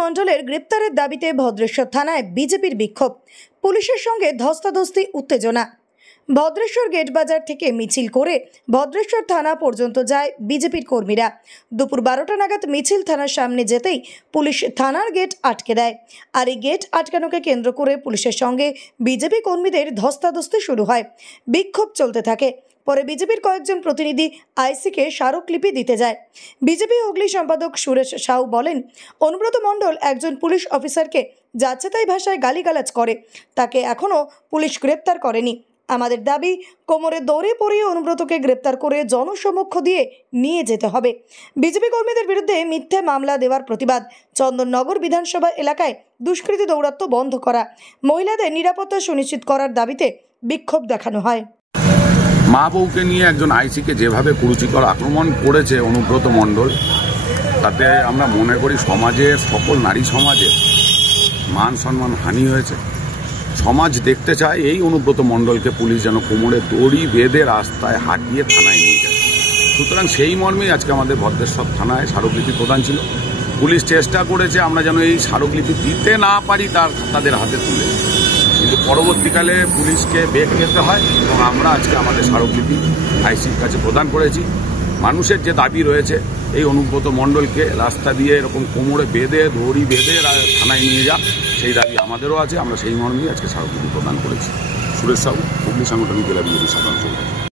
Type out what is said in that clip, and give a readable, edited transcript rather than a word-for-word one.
মণ্ডলের গ্রেপ্তারের দাবিতে ভদ্রেশ্বর থানায় বিজেপির বিক্ষোভ, পুলিশের সঙ্গে ধস্তাধস্তি, উত্তেজনা। ভদ্রেশ্বর গেট বাজার থেকে মিছিল করে ভদ্রেশ্বর থানা পর্যন্ত যায় বিজেপির কর্মীরা। দুপুর 12টা নাগাদ মিছিল থানার সামনে যেতেই পুলিশ থানার গেট আটকে দেয়। আর এই গেট আটকানোকে কেন্দ্র করে পুলিশের সঙ্গে বিজেপি কর্মীদের ধস্তাধস্তি শুরু হয়। বিক্ষোভ চলতে থাকে। পরে বিজেপির কয়েকজন প্রতিনিধি আইসিকে স্মারকলিপি দিতে যায়। বিজেপি হুগলি সম্পাদক সুরেশ সাউ বলেন, অনুব্রত মণ্ডল একজন পুলিশ অফিসারকে যাচ্ছে তাই ভাষায় গালিগালাজ করে, তাকে এখনও পুলিশ গ্রেপ্তার করেনি। আমাদের দাবি, কোমরে দড়ি পরিয়ে অনুব্রতকে গ্রেপ্তার করে জনসমক্ষ দিয়ে নিয়ে যেতে হবে। বিজেপি কর্মীদের বিরুদ্ধে মিথ্যে মামলা দেওয়ার প্রতিবাদ, চন্দননগর বিধানসভা এলাকায় দুষ্কৃতী দৌরাত্ম্য বন্ধ করা, মহিলাদের নিরাপত্তা সুনিশ্চিত করার দাবিতে বিক্ষোভ দেখানো হয়। মা বউকে নিয়ে একজন আইসিকে যেভাবে কুরুচিকর আক্রমণ করেছে অনুব্রত মণ্ডল, তাতে আমরা মনে করি সমাজের সকল নারী সমাজের মান সম্মান হানি হয়েছে। সমাজ দেখতে চায় এই অনুব্রত মণ্ডলকে পুলিশ যেন কোমরে দড়ি বেঁধে রাস্তায় হাঁটিয়ে থানায় নিয়ে যায়। সুতরাং সেই মর্মেই আজকে আমাদের ভদ্রেশ্বর থানায় স্মারকলিপি প্রদান ছিল। পুলিশ চেষ্টা করেছে আমরা যেন এই স্মারকলিপি দিতে না পারি তাদের হাতে তুলে, কিন্তু পরবর্তীকালে পুলিশকে বেগ পেতে হয় এবং আমরা আজকে আমাদের স্মারকলিপি আইসির কাছে প্রদান করেছি। মানুষের যে দাবি রয়েছে এই অনুব্রত মণ্ডলকে রাস্তা দিয়ে এরকম কোমরে বেঁধে দড়ি বেঁধে থানায় নিয়ে যা, সেই দাবি আমাদেরও আছে। আমরা সেই মর্মেই আজকে স্মারকলিপি প্রদান করেছি। সুরেশ সাহু, হুগলি সাংগঠনিক জেলা বিজেপি সাধারণ সম্পাদক।